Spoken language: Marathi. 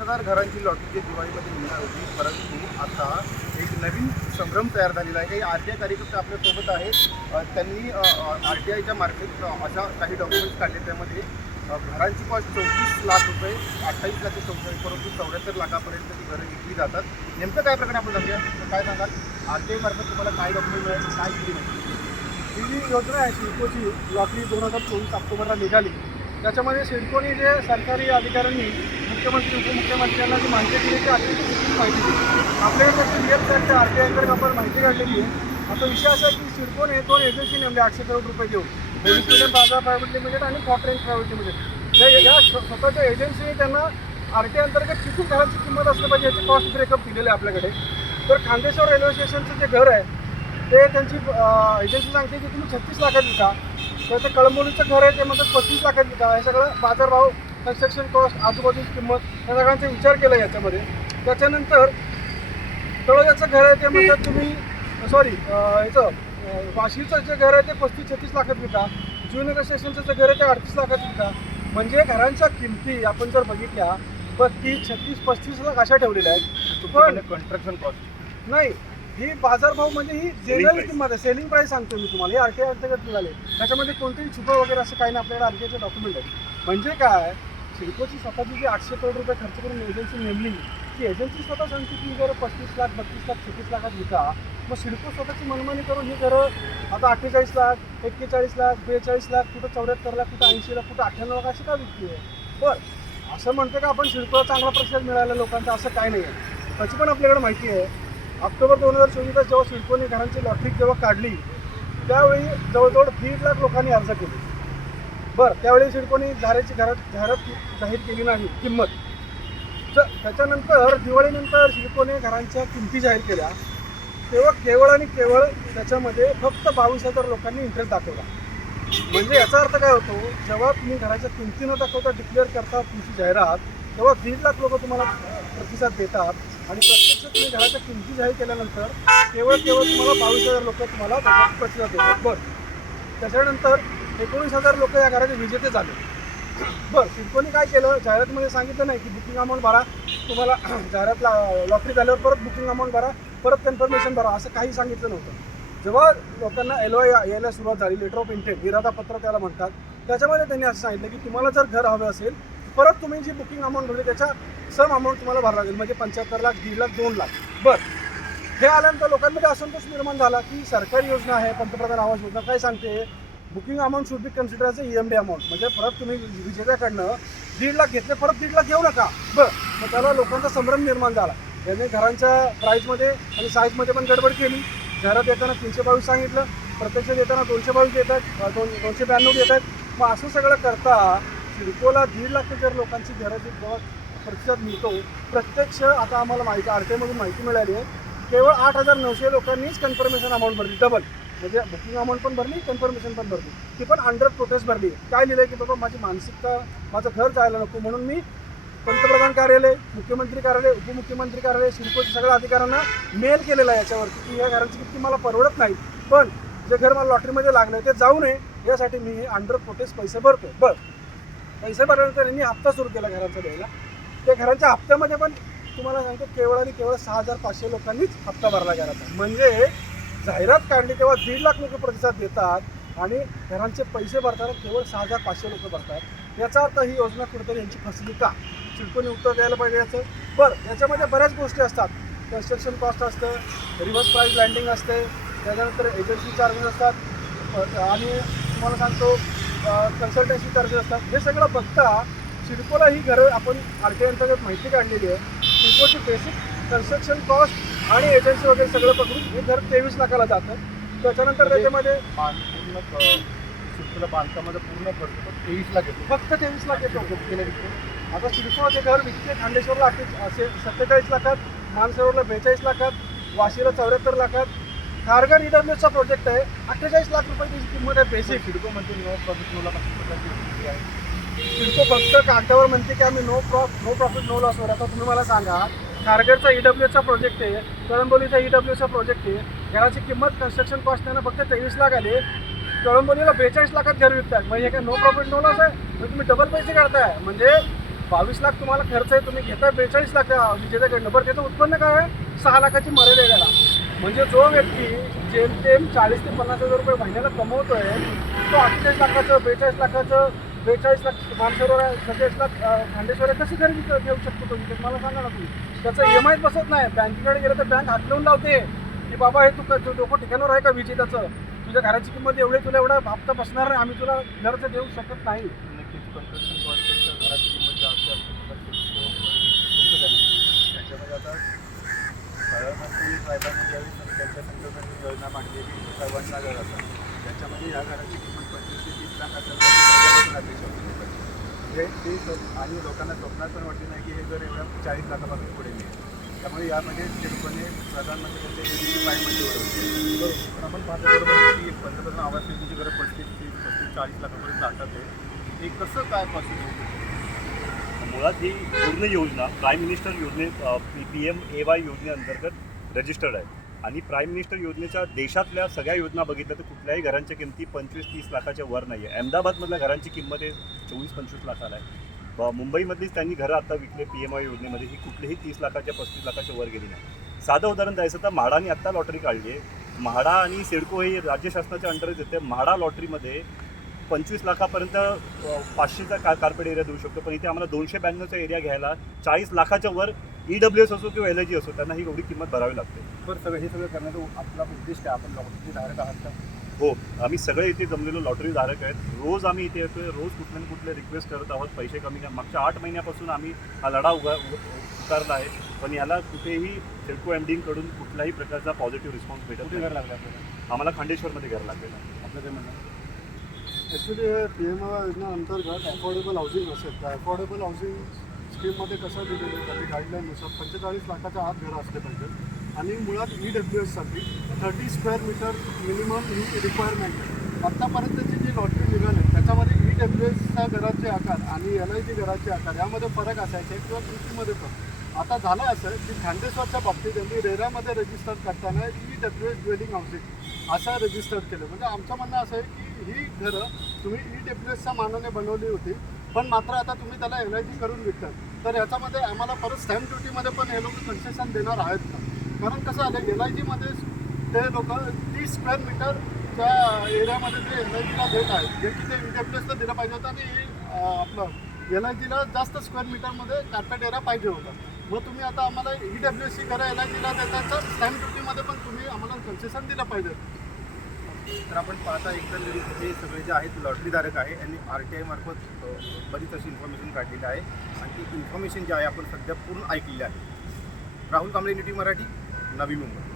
हजार घरांची लॉटरी जी दिवाळीमध्ये मिळणार होती परंतु आता एक नवीन संभ्रम तयार झालेला आहे. काही आर टी आय कार्यकर्ते आपल्यासोबत आहेत. त्यांनी आर टी आयच्या मार्फत अशा काही डॉक्युमेंट्स काढले. त्यामध्ये घरांची कॉस्ट चौतीस लाख रुपये अठ्ठावीस लाख ते चौतीस परंतु चौऱ्याहत्तर लाखापर्यंत ती घरं विकली जातात. नेमकं काय प्रकारे आपण जाऊया. तर काय सांगाल? आर टी आय मार्फत तुम्हाला काय डॉक्युमेंट मिळाले? काय किती माहिती ही जी योजना आहे सिडकोची लॉटरी दोन हजार चोवीस ऑक्टोबरला निघाली. त्याच्यामध्ये सिडकोनी जे सरकारी अधिकाऱ्यांनी मुख्यमंत्री उपमुख्यमंत्र्यांना जी माहिती दिली ती अतिशय चुकीची माहिती दिली आपल्याकडे फक्त रिअल फॅक्ट आर टी आयकडे आपण माहिती काढलेली आहे. आता विषय असा की सिडकोन हे दोन एजन्सी नेमले आठशे करोड रुपये देऊन. पोलीस बाजार प्रायव्हेट लिमिटेड आणि कॉपरेन्स प्रायव्हेट लिमिटेड या स्वतःच्या एजन्सीने त्यांना आर टी अंतर्गत किती घराची किंमत असलं पाहिजे याची कॉस्ट ब्रेकअप दिलेलं आहे आपल्याकडे. तर खांदेश्वर रेल्वे स्टेशनचं जे घर आहे ते त्यांची एजन्सी सांगते की तुम्ही छत्तीस लाखात विका. तर ते कळंबोलीचं घर आहे ते म्हणतात पस्तीस लाखात विका. हे सगळं बाजारभाव कन्स्ट्रक्शन कॉस्ट आजूबाजूची किंमत या सगळ्यांचा विचार केला याच्यामध्ये. त्याच्यानंतर तळोजाचं घर आहे ते म्हणतात तुम्ही सॉरी याचं वाशीचं जे घर आहे ते पस्तीस छत्तीस लाखात विका. जुनगर स्टेशनचं जे घर आहे ते अडतीस लाखात विका. म्हणजे घरांच्या किमती आपण जर बघितल्या बत्तीस छत्तीस पस्तीस लाख अशा ठेवलेल्या आहेत. पण कन्स्ट्रक्शन कॉस्ट नाही ही बाजारभाव म्हणजे ही जनरल किंमत आहे. सेलिंग प्राईस सांगतो मी तुम्हाला. हे आरटीआय अंतर्गत निघाले. त्याच्यामध्ये कोणतेही छुपं वगैरे असं काही नाही. आपल्याकडे आरटीआयचे डॉक्युमेंट आहे म्हणजे काय? सिडकोची स्वतःची जी आठशे करोड रुपये खर्च करून एजन्सी नेमली ती एजन्सी स्वतः सांगते की जर पस्तीस लाख बत्तीस लाख छत्तीस लाखात विका. मग सिडको स्वतःची मनमानी करून ही घरं आता अठ्ठेचाळीस लाख एक्केचाळीस लाख बेचाळीस लाख कुठं चौऱ्याहत्तर लाख कुठं ऐंशी लाख कुठं अठ्ठ्याण्णव लाख अशी का विकते? बरं असं म्हणतं का आपण सिडकोला चांगला प्रतिसाद मिळाला लोकांचा असं काय नाही आहे त्याची पण आपल्याकडे माहिती आहे. ऑक्टोबर दोन हजार चोवीसला जेव्हा सिडकोने घरांची लॉटरी जेव्हा काढली त्यावेळी जवळजवळ दीड लाख लोकांनी अर्ज केले. बरं त्यावेळी सिडकोनी झाडाची घरात जाहिरात जाहीर केली नाही किंमत. तर त्याच्यानंतर दिवाळीनंतर सिडकोने घरांच्या किमती जाहीर केल्या. तेव्हा केवळ आणि केवळ त्याच्यामध्ये फक्त बावीस हजार लोकांनी इंटरेस्ट दाखवला. म्हणजे याचा अर्थ काय होतो जेव्हा तुम्ही घराच्या किमती न दाखवता डिक्लेअर करता तुमची जाहिरात तेव्हा दीड लाख लोक तुम्हाला प्रतिसाद देतात. आणि प्रत्यक्ष तुम्ही घराच्या किमती जाहीर केल्यानंतर केवळ केवळ तुम्हाला बावीस हजार लोक तुम्हाला प्रतिसाद देतात. बरं. त्याच्यानंतर एकोणीस हजार लोक या घराचे विजेते झाले. बरं सिडकोने काय केलं? जाहिरातमध्ये सांगितलं नाही की बुकिंग अमाऊंट भरा. तुम्हाला जाहिरातला लॉटरी झाल्यावर परत बुकिंग अमाऊंट भरा परत कन्फर्मेशन भरा असं काही सांगितलं नव्हतं. जेव्हा लोकांना एल ओ यायला सुरुवात झाली लेटर ऑफ इंटेंट इरादापत्र त्याला म्हणतात. त्याच्यामध्ये त्यांनी असं सांगितलं की तुम्हाला जर घर हवं असेल परत तुम्ही जी बुकिंग अमाऊंट भरली त्याच्या सम अमाऊंट तुम्हाला भरावं लागेल. म्हणजे पंच्याहत्तर लाख दीड लाख दोन लाख. बरं. हे आल्यानंतर लोकांमध्ये असंतोष निर्माण झाला की सरकारी योजना आहे पंतप्रधान आवास योजना काय सांगते? Booking amount should be consider as E M D amount म्हणजे परत तुम्ही विजेत्याकडनं दीड लाख घेतले परत दीड लाख घेऊ नका. बरं मग त्याला लोकांचा संभ्रम निर्माण झाला. याने घरांच्या प्राईजमध्ये आणि साईजमध्ये पण गडबड केली. घरात येताना तीनशे बावीस सांगितलं प्रत्यक्ष येताना दोनशे बावीस देत आहेत दोन दोनशे ब्याण्णव देत आहेत मग असं सगळं करता सिडकोला दीड लाख जर लोकांची घरं जेव्हा प्रतिसाद मिळतो प्रत्यक्ष आता आम्हाला माहिती आर टी आयमधून माहिती मिळाली आहे केवळ आठ हजार नऊशे लोकांनीच कन्फर्मेशन अमाऊंट भरली डबल म्हणजे बुकिंग अमाऊंट पण भरली कन्फर्मेशन पण भरली. ती पण हंड्रेड प्रोटेस्ट भरली. काय लिहिलं की बाबा माझी मानसिकता माझं घर जायला नको म्हणून मी पंतप्रधान कार्यालय मुख्यमंत्री कार्यालय उपमुख्यमंत्री कार्यालय सिडकोच्या सगळ्या अधिकाऱ्यांना मेल केलेला आहे याच्यावरती की या घरांची किती मला परवडत नाही. पण जे घर मला लॉटरीमध्ये लागलं ते जाऊ नये. यासाठी मी हे अंडर प्रोटेस्ट पैसे भरतो बरं. पैसे भरल्यानंतर यांनी हप्ता सुरू केला घरांचा द्यायला. त्या घरांच्या हप्त्यामध्ये पण तुम्हाला सांगतो केवळ आणि केवळ सहा हजार पाचशे लोकांनीच हप्ता भरला घराचा. म्हणजे जाहिरात काढली तेव्हा दीड लाख लोक प्रतिसाद देतात आणि घरांचे पैसे भरताना केवळ सहा हजार पाचशे लोक भरतात. याचा अर्थ ही योजना कुठेतरी यांची फसली का? चिडकोनी उत्तर द्यायला पाहिजे याचं. बरं याच्यामध्ये बऱ्याच गोष्टी असतात. कन्स्ट्रक्शन कॉस्ट असतं रिव्हर्स प्राईज लँडिंग असते त्याच्यानंतर एजन्सी चार्जेस असतात. आणि तुम्हाला सांगतो कन्सल्टन्सी चार्जेस असतात. हे सगळं बघता सिडकोला ही घरं आपण आर टी अंतर्गत माहिती काढलेली आहे. सिडकोची बेसिक कन्स्ट्रक्शन कॉस्ट आणि एजन्सी वगैरे सगळं पकडून हे घर तेवीस लाखाला जातं त्याच्यानंतर त्याच्यामध्ये पूर्ण बांधकामाचा पूर्ण खर्च तेवीस लाख येतो. फक्त तेवीस लाख येतो. आता सिडको ते घर विकते खांडेश्वरला असे सत्तेचाळीस लाखात मानसरोवरला बेचाळीस लाखात वाशीला चौऱ्याहत्तर लाखात. खारघर ईडब्ल्यूचा प्रोजेक्ट आहे. अठ्ठेचाळीस लाख रुपये त्याची किंमत आहे बेसिक सिडको म्हणते नो प्रॉफिट नोला सिडको फक्त कागदावर म्हणते की आम्ही no prof no profit no loss आता तुम्ही मला सांगा खारघरचा ईडब्ल्यूचा प्रोजेक्ट आहे कळंबोलीचा ईडब्ल्यूचा प्रोजेक्ट आहे. घराची किंमत कन्स्ट्रक्शन कॉस्ट त्यांना फक्त तेवीस लाख आले. कळंबोलीला बेचाळीस लाखात घर विकतात. म्हणजे हे काय नो प्रॉफिट नो लॉस आहे? तुम्ही डबल पैसे काढताय. म्हणजे बावीस लाख तुम्हाला खर्च आहे तुम्ही घेताय बेचाळीस लाख त्या विजेत्याकडनं बरं त्याचं उत्पन्न काय आहे? सहा लाखाची मर्यादा द्यायला. म्हणजे जो व्यक्ती जेमतेम चाळीस ते पन्नास हजार रुपये महिन्याला कमवतोय तो अठ्ठेचाळीस लाखाचं बेचाळीस लाखाचं बेचाळीस लाख मानसरोवर आहे सत्तेचाळीस लाख खांडेश्वर कसं खरेदी घेऊ शकतो तुम्ही. ते मला सांगा ना तुम्ही. त्याचं ई एम आय बसत नाही. बँकेकडे गेलं तर बँक हात लावून लावते. की बाबा हे तू डोकं ठिकाणावर आहे का विजेत्याचं तुझ्या घराची किंमत एवढी तुला एवढा हप्ता बसणार नाही. आम्ही तुला घरचं देऊ शकत नाही. साहेबांनी ज्यावेळी त्यांच्या संकल्पनेची योजना मांडली की सर्वांना त्याच्यामध्ये या घराची किंमत पंचवीस ते तीस लाख असेल हे ती अपेक्षा होती लोकांची. ते आणि लोकांना स्वप्नात पण वाटले नाही की हे घर एवढ्या चाळीस लाखापासून पुढे मिळेल त्यामुळे यामध्ये ते लोकांनी प्रधानमंत्र्यांच्या योजनेची ओढवली. पण आपण पाहतो की पंतप्रधान आवास योजनेची गरज पस्तीस तीस पस्तीस चाळीस लाखापर्यंत जातात आहे हे कसं काय पॉसिबल मुळात ही पूर्ण योजना प्राईम मिनिस्टर योजने P P M A Y योजनेअंतर्गत रजिस्टर्ड आहे. आणि प्राईम मिनिस्टर योजनेच्या देशातल्या सगळ्या योजना बघितल्या तर कुठल्याही घरांच्या किमती पंचवीस तीस लाखाच्या वर नाही आहे अहमदाबादमधल्या घरांची किंमत आहे चोवीस पंचवीस लाखाला आहे. मुंबईमधलीच त्यांनी घरं आता विकले पी एम आय योजनेमध्ये. ही कुठलीही तीस लाखाच्या पस्तीस लाखाच्या वर गेली नाही. साधं उदाहरण द्यायचं तर म्हाडाने आत्ता लॉटरी काढली आहे म्हाडा आणि सिडको हे राज्य शासनाच्या अंडरच येते. म्हाडा लॉटरीमध्ये पंचवीस लाखापर्यंत पाचशेचा का कार्पेट एरिया देऊ शकतो. पण इथे आम्हाला दोनशे ब्याण्णवचा एरिया घ्यायला चाळीस लाखाच्या वर ई डब्ल्यू एस असो किंवा एल आय जी असो त्यांना ही एवढी किंमत भरावी लागते. बरं सगळं हे सगळं करण्याचा आपला उद्दिष्ट आहे आपण लॉटरी धारक आहात का? हो आम्ही सगळे इथे जमलेलो लॉटरी धारक आहेत. रोज आम्ही इथे येतोय रोज कुठले ना कुठले रिक्वेस्ट करत आहोत पैसे कमी मागच्या आठ महिन्यापासून आम्ही हा लढा उगा उ- उतारला आहे. पण याला कुठेही सिडको एम डीकडून कुठल्याही प्रकारचा पॉझिटिव्ह रिस्पॉन्स भेटत घर नाही. लागलं आपल्याला? आम्हाला खांडेश्वरमध्ये घर लागलेलं आहे. आपलं काय म्हणणं? ॲक्च्युली पी एम आय योजना अंतर्गत अफोर्डेबल हाऊसिंग असेल. तर अफोर्डेबल हाऊसिंग स्कीममध्ये कसं दिलेलं आहे त्यांनी गाईडलाईननुसार पंचेचाळीस लाखाच्या आत घरं असले पाहिजे. आणि मुळात ई डब्ल्यू एससाठी थर्टी स्क्वेअर मीटर मिनिमम ही रिक्वायरमेंट आहे. आत्तापर्यंतची जी लॉटरी निघाली त्याच्यामध्ये ई डब्ल्यू एसच्या घराचे आकार आणि एल आय जी घराचे आकार यामध्ये फरक असायचे किंवा कृतीमध्ये पण. आता झालं असं की खांडेश्वरच्या बाबतीत त्यांनी रेरामध्ये रजिस्टर करताना E W S dwelling housing असं रजिस्टर केलं. म्हणजे आमचं म्हणणं असं आहे की ही घरं तुम्ही ई डब्ल्यू एसच्या मानाने बनवली होती पण मात्र आता तुम्ही त्याला एल आय जी करून विकतात. तर याच्यामध्ये आम्हाला परत स्टॅम्प ड्युटीमध्ये पण हे लोक कन्सेशन देणार आहेत का? कारण कसं आलं एल आय जीमध्ये ते लोक तीस स्क्वेअर मीटरच्या एरियामध्ये ते एल आय जीला देत आहेत. जे की ते ई डब्ल्यू एसला दिलं पाहिजे होतं आणि आपलं एल आय जीला जास्त स्क्वेअर मीटरमध्ये कार्पेट एरिया पाहिजे होता. मग तुम्ही आता आम्हाला ई डब्ल्यू सी करा एल आय जीला देतात तर स्टॅम्प ड्युटीमध्ये पण तुम्ही आम्हाला कन्सेशन दिलं पाहिजे. तर आपण पाहता एकंदरीत हे सगळे जे आहेत लॉटरीधारक आहे यांनी आर टी आय मार्फत बरीच अशी इन्फॉर्मेशन काढलेली आहे. आणि ती इन्फॉर्मेशन जी आहे आपण सध्या पूर्ण ऐकलेली आहे. राहुल कांबळे टी मराठी नवी मुंबई.